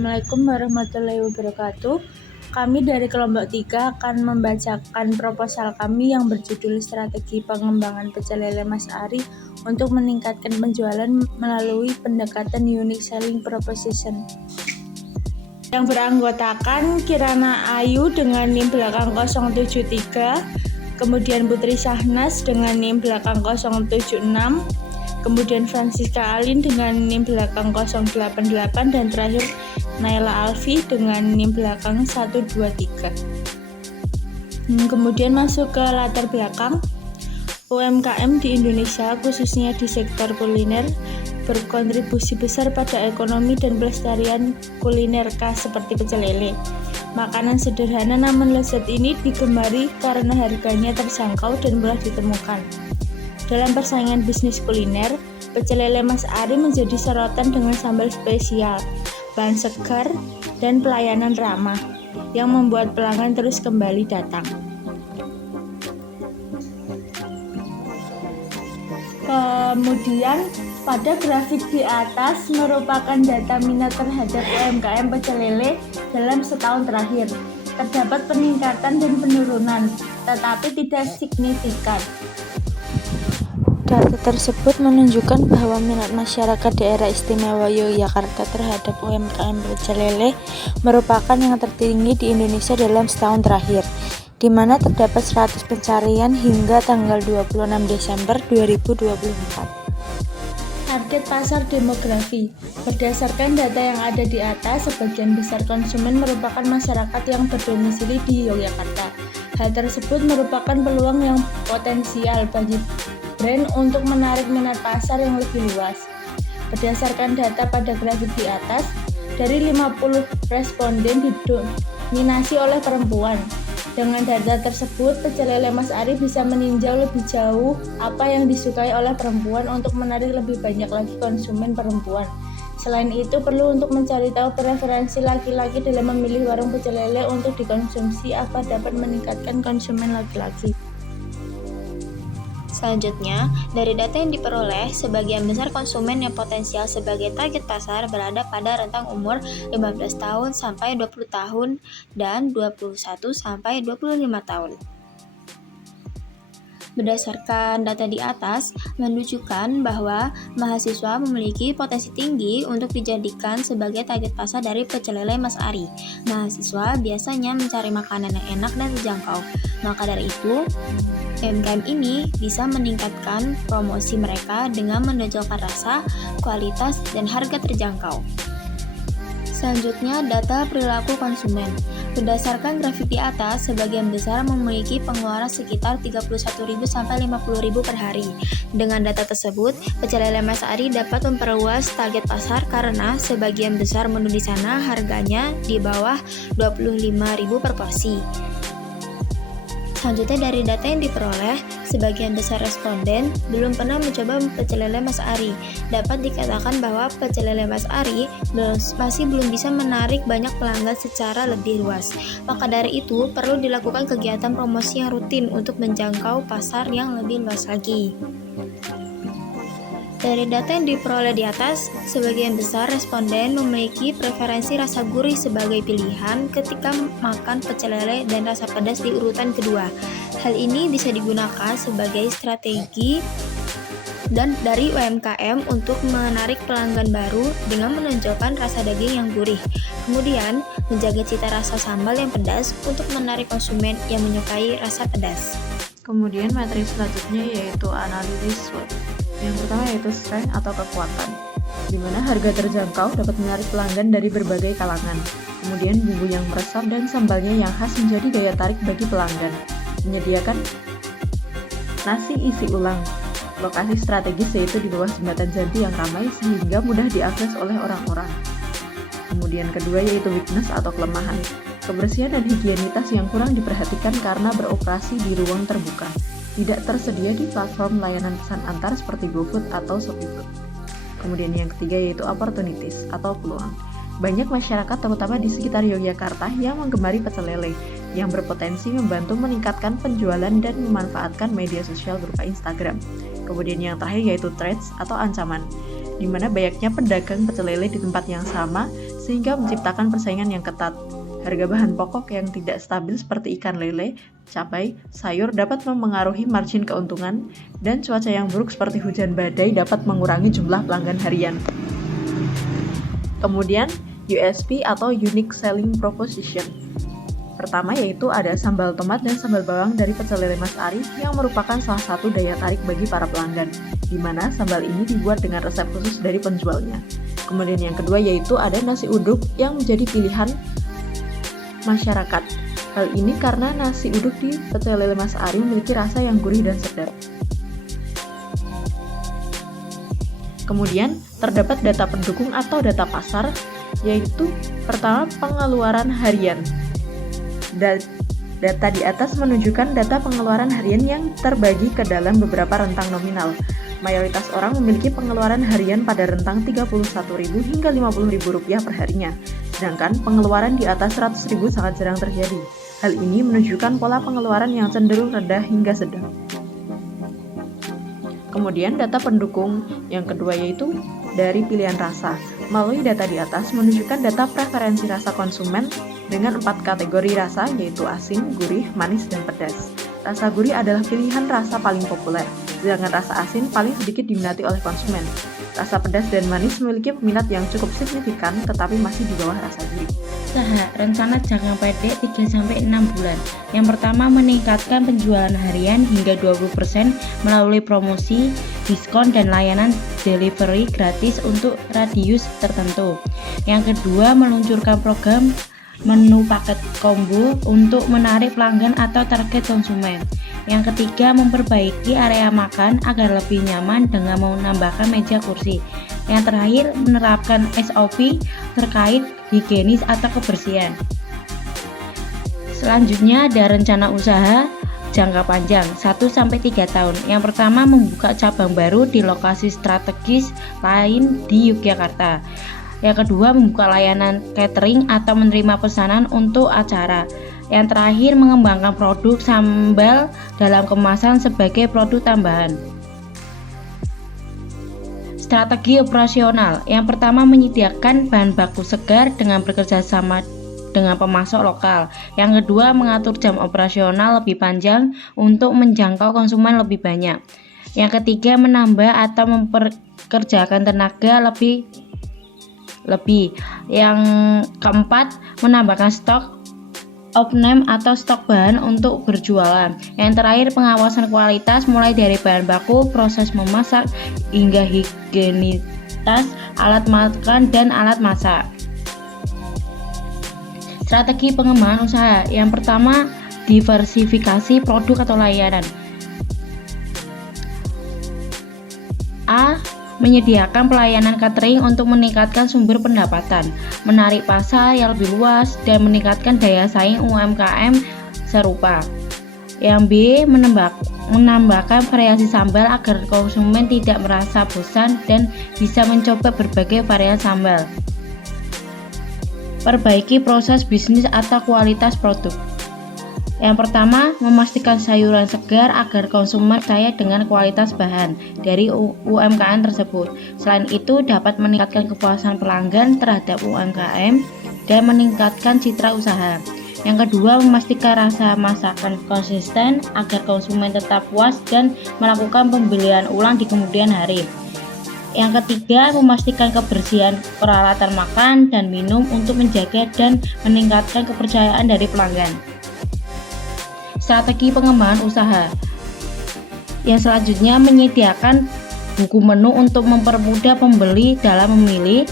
Assalamualaikum warahmatullahi wabarakatuh. Kami dari kelompok 3 akan membacakan proposal kami yang berjudul Strategi Pengembangan Pecel Lele Mas Ari untuk meningkatkan penjualan melalui pendekatan Unique Selling Proposition. Yang beranggotakan Kirana Ayu dengan NIM belakang 073, kemudian Putri Syahnas dengan NIM belakang 076, kemudian Francisca Alin dengan NIM belakang 088, dan terakhir Naila Alfi dengan NIM belakang 123. Kemudian masuk ke latar belakang. UMKM di Indonesia, khususnya di sektor kuliner, berkontribusi besar pada ekonomi dan pelestarian kuliner khas seperti pecel lele. Makanan sederhana namun lezat ini digemari karena harganya terjangkau dan mudah ditemukan. Dalam persaingan bisnis kuliner, pecel lele Mas Ari menjadi sorotan dengan sambal spesial, bahan segar, dan pelayanan ramah yang membuat pelanggan terus kembali datang. Kemudian pada grafik di atas merupakan data minat terhadap UMKM pecel lele dalam setahun terakhir. Terdapat peningkatan dan penurunan, tetapi tidak signifikan. Data tersebut menunjukkan bahwa minat masyarakat daerah istimewa Yogyakarta terhadap UMKM pecel lele merupakan yang tertinggi di Indonesia dalam setahun terakhir, di mana terdapat 100 pencarian hingga tanggal 26 Desember 2024. Target pasar demografi. Berdasarkan data yang ada di atas, sebagian besar konsumen merupakan masyarakat yang berdomisili di Yogyakarta. Hal tersebut merupakan peluang yang potensial bagi brand untuk menarik minat pasar yang lebih luas. Berdasarkan data pada grafik di atas, dari 50 responden didominasi oleh perempuan. Dengan data tersebut, pecel lele Mas Ari bisa meninjau lebih jauh apa yang disukai oleh perempuan untuk menarik lebih banyak lagi konsumen perempuan. Selain itu, perlu untuk mencari tahu preferensi laki-laki dalam memilih warung pecel lele untuk dikonsumsi agar dapat meningkatkan konsumen laki-laki. Selanjutnya, dari data yang diperoleh, sebagian besar konsumen yang potensial sebagai target pasar berada pada rentang umur 15 tahun sampai 20 tahun dan 21 sampai 25 tahun. Berdasarkan data di atas, menunjukkan bahwa mahasiswa memiliki potensi tinggi untuk dijadikan sebagai target pasar dari pecel lele Mas Ari. Mahasiswa biasanya mencari makanan yang enak dan terjangkau. Maka dari itu, UMKM ini bisa meningkatkan promosi mereka dengan menonjolkan rasa, kualitas, dan harga terjangkau. Selanjutnya, data perilaku konsumen. Berdasarkan grafik di atas, sebagian besar memiliki pengeluaran sekitar 31.000 sampai 50.000 per hari. Dengan data tersebut, pecel lele Mas Ari dapat memperluas target pasar karena sebagian besar menu di sana harganya di bawah 25.000 per porsi. Selanjutnya, dari data yang diperoleh, sebagian besar responden belum pernah mencoba pecel lele Mas Ari. Dapat dikatakan bahwa pecel lele Mas Ari masih belum bisa menarik banyak pelanggan secara lebih luas. Maka dari itu, perlu dilakukan kegiatan promosi yang rutin untuk menjangkau pasar yang lebih luas lagi. Dari data yang diperoleh di atas, sebagian besar responden memiliki preferensi rasa gurih sebagai pilihan ketika makan pecel lele dan rasa pedas di urutan kedua. Hal ini bisa digunakan sebagai strategi dan dari UMKM untuk menarik pelanggan baru dengan menonjolkan rasa daging yang gurih. Kemudian, menjaga cita rasa sambal yang pedas untuk menarik konsumen yang menyukai rasa pedas. Kemudian materi selanjutnya yaitu analisis SWOT. Yang pertama yaitu strength atau kekuatan, di mana harga terjangkau dapat menarik pelanggan dari berbagai kalangan. Kemudian bumbu yang meresap dan sambalnya yang khas menjadi daya tarik bagi pelanggan. Menyediakan nasi isi ulang. Lokasi strategis yaitu di bawah jembatan Janti yang ramai sehingga mudah diakses oleh orang-orang. Kemudian kedua yaitu weakness atau kelemahan. Kebersihan dan higienitas yang kurang diperhatikan karena beroperasi di ruang terbuka. Tidak tersedia di platform layanan pesan antar seperti GoFood atau ShopeeFood. Kemudian yang ketiga yaitu opportunities atau peluang. Banyak masyarakat terutama di sekitar Yogyakarta yang menggemari pecel lele, yang berpotensi membantu meningkatkan penjualan dan memanfaatkan media sosial berupa Instagram. Kemudian yang terakhir yaitu threats atau ancaman, di mana banyaknya pedagang pecel lele di tempat yang sama sehingga menciptakan persaingan yang ketat. Harga bahan pokok yang tidak stabil seperti ikan lele, cabai, sayur dapat memengaruhi margin keuntungan, dan cuaca yang buruk seperti hujan badai dapat mengurangi jumlah pelanggan harian. Kemudian, USP atau Unique Selling Proposition. Pertama yaitu ada sambal tomat dan sambal bawang dari Pecel Lele Mas Ari yang merupakan salah satu daya tarik bagi para pelanggan, di mana sambal ini dibuat dengan resep khusus dari penjualnya. Kemudian yang kedua yaitu ada nasi uduk yang menjadi pilihan masyarakat. Hal ini karena nasi uduk di Pecel Lele Mas Ari memiliki rasa yang gurih dan sedap. Kemudian terdapat data pendukung atau data pasar, yaitu pertama pengeluaran harian. Data di atas menunjukkan data pengeluaran harian yang terbagi ke dalam beberapa rentang nominal. Mayoritas orang memiliki pengeluaran harian pada rentang Rp31.000 hingga Rp50.000 per harinya, sedangkan pengeluaran di atas Rp100.000 sangat jarang terjadi. Hal ini menunjukkan pola pengeluaran yang cenderung rendah hingga sedang. Kemudian data pendukung yang kedua yaitu dari pilihan rasa. Melalui data di atas menunjukkan data preferensi rasa konsumen dengan 4 kategori rasa yaitu asin, gurih, manis, dan pedas. Rasa gurih adalah pilihan rasa paling populer, sedangkan rasa asin paling sedikit diminati oleh konsumen. Rasa pedas dan manis memiliki peminat yang cukup signifikan tetapi masih di bawah rasa gurih. Usaha rencana jangka pendek 3-6 bulan. Yang pertama, meningkatkan penjualan harian hingga 20% melalui promosi, diskon, dan layanan delivery gratis untuk radius tertentu. Yang kedua, meluncurkan program menu paket combo untuk menarik pelanggan atau target konsumen. Yang ketiga, memperbaiki area makan agar lebih nyaman dengan menambahkan meja kursi. Yang terakhir, menerapkan SOP terkait higienis atau kebersihan. Selanjutnya ada rencana usaha jangka panjang 1-3 tahun. Yang pertama, membuka cabang baru di lokasi strategis lain di Yogyakarta. Yang kedua, membuka layanan catering atau menerima pesanan untuk acara. Yang terakhir, mengembangkan produk sambal dalam kemasan sebagai produk tambahan. Strategi operasional. Yang pertama, menyediakan bahan baku segar dengan bekerja sama dengan pemasok lokal. Yang kedua, mengatur jam operasional lebih panjang untuk menjangkau konsumen lebih banyak. Yang ketiga, menambah atau memperkerjakan tenaga lebih. Yang keempat, menambahkan stok off-name atau stok bahan untuk berjualan. Yang terakhir, pengawasan kualitas mulai dari bahan baku, proses memasak, hingga higienitas alat makan dan alat masak. Strategi pengembangan usaha. Yang pertama, diversifikasi produk atau layanan. A. Menyediakan pelayanan catering untuk meningkatkan sumber pendapatan, menarik pasar yang lebih luas, dan meningkatkan daya saing UMKM serupa. Yang B. Menambahkan variasi sambal agar konsumen tidak merasa bosan dan bisa mencoba berbagai varian sambal. Perbaiki proses bisnis atau kualitas produk. Yang pertama, memastikan sayuran segar agar konsumen percaya dengan kualitas bahan dari UMKM tersebut. Selain itu, dapat meningkatkan kepuasan pelanggan terhadap UMKM dan meningkatkan citra usaha. Yang kedua, memastikan rasa masakan konsisten agar konsumen tetap puas dan melakukan pembelian ulang di kemudian hari. Yang ketiga, memastikan kebersihan peralatan makan dan minum untuk menjaga dan meningkatkan kepercayaan dari pelanggan. Strategi pengembangan usaha. Yang selanjutnya, menyediakan buku menu untuk mempermudah pembeli dalam memilih.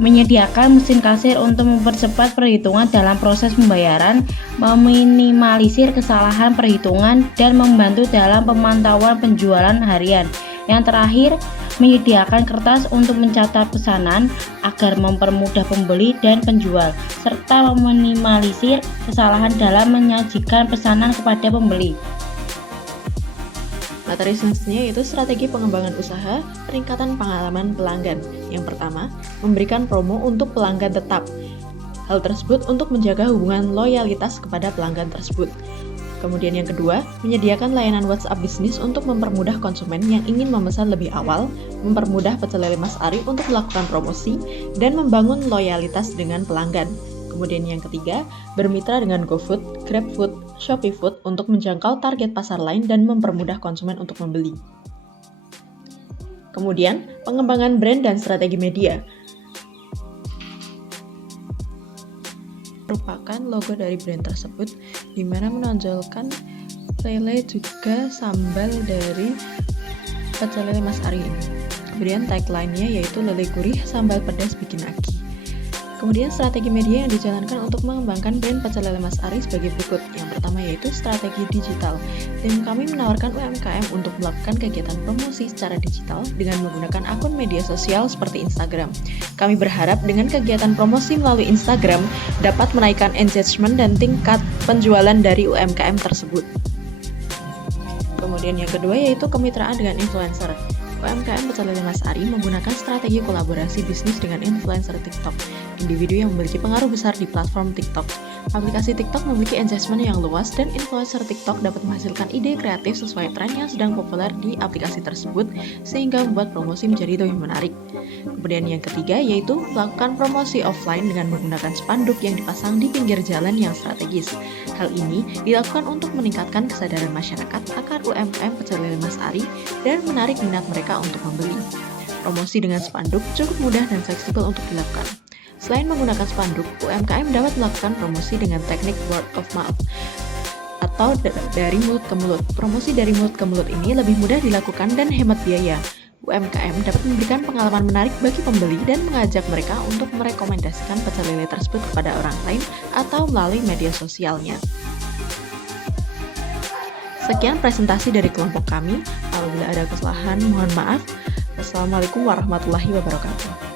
Menyediakan mesin kasir untuk mempercepat perhitungan dalam proses pembayaran, meminimalisir kesalahan perhitungan, dan membantu dalam pemantauan penjualan harian. Yang terakhir, menyediakan kertas untuk mencatat pesanan agar mempermudah pembeli dan penjual, serta meminimalisir kesalahan dalam menyajikan pesanan kepada pembeli. Materi selanjutnya yaitu strategi pengembangan usaha, peningkatan pengalaman pelanggan. Yang pertama, memberikan promo untuk pelanggan tetap. Hal tersebut untuk menjaga hubungan loyalitas kepada pelanggan tersebut. Kemudian yang kedua, menyediakan layanan WhatsApp bisnis untuk mempermudah konsumen yang ingin memesan lebih awal, mempermudah Pecel Lele Mas Ari untuk melakukan promosi, dan membangun loyalitas dengan pelanggan. Kemudian yang ketiga, bermitra dengan GoFood, GrabFood, ShopeeFood untuk menjangkau target pasar lain dan mempermudah konsumen untuk membeli. Kemudian, pengembangan brand dan strategi media. Merupakan logo dari brand tersebut, di mana menonjolkan lele juga sambal dari Pecel Lele Mas Ari ini. Kemudian tagline-nya yaitu lele gurih, sambal pedas bikin aki. Kemudian strategi media yang dijalankan untuk mengembangkan brand Pecel Lele Mas Ari sebagai berikut. Yang pertama yaitu strategi digital. Tim kami menawarkan UMKM untuk melakukan kegiatan promosi secara digital dengan menggunakan akun media sosial seperti Instagram. Kami berharap dengan kegiatan promosi melalui Instagram dapat menaikkan engagement dan tingkat penjualan dari UMKM tersebut. Kemudian yang kedua yaitu kemitraan dengan influencer. UMKM Pecel Lele Mas Ari menggunakan strategi kolaborasi bisnis dengan influencer TikTok, individu yang memiliki pengaruh besar di platform TikTok. Aplikasi TikTok memiliki engagement yang luas dan influencer TikTok dapat menghasilkan ide kreatif sesuai tren yang sedang populer di aplikasi tersebut sehingga membuat promosi menjadi lebih menarik. Kemudian yang ketiga yaitu melakukan promosi offline dengan menggunakan spanduk yang dipasang di pinggir jalan yang strategis. Hal ini dilakukan untuk meningkatkan kesadaran masyarakat akan UMKM Pecel Lele Mas Ari dan menarik minat mereka untuk membeli. Promosi dengan spanduk cukup mudah dan fleksibel untuk dilakukan. Selain menggunakan spanduk, UMKM dapat melakukan promosi dengan teknik word of mouth atau dari mulut ke mulut. Promosi dari mulut ke mulut ini lebih mudah dilakukan dan hemat biaya. UMKM dapat memberikan pengalaman menarik bagi pembeli dan mengajak mereka untuk merekomendasikan pecel lele tersebut kepada orang lain atau melalui media sosialnya. Sekian presentasi dari kelompok kami. Apabila ada kesalahan, mohon maaf. Wassalamualaikum warahmatullahi wabarakatuh.